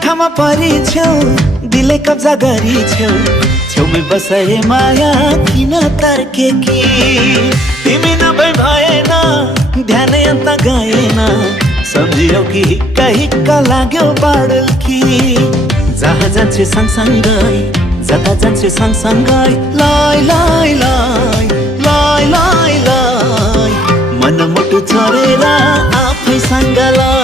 आँखामा परी छेउ दिले कब्जा गरी छेउ छेउमै बसाए माया किन तर्के कि तिमी नभए भएन ध्यानै अन्त गएन सम्झियौ कि हिक्का हिक्का लाग्यो बाडल कि जहाँ जान्छे सँगसँगै जता जान्छे सँगसँगै लाई लाई लाई लाई लाई लाई मन मुटु छोडेर आफैसँग लाई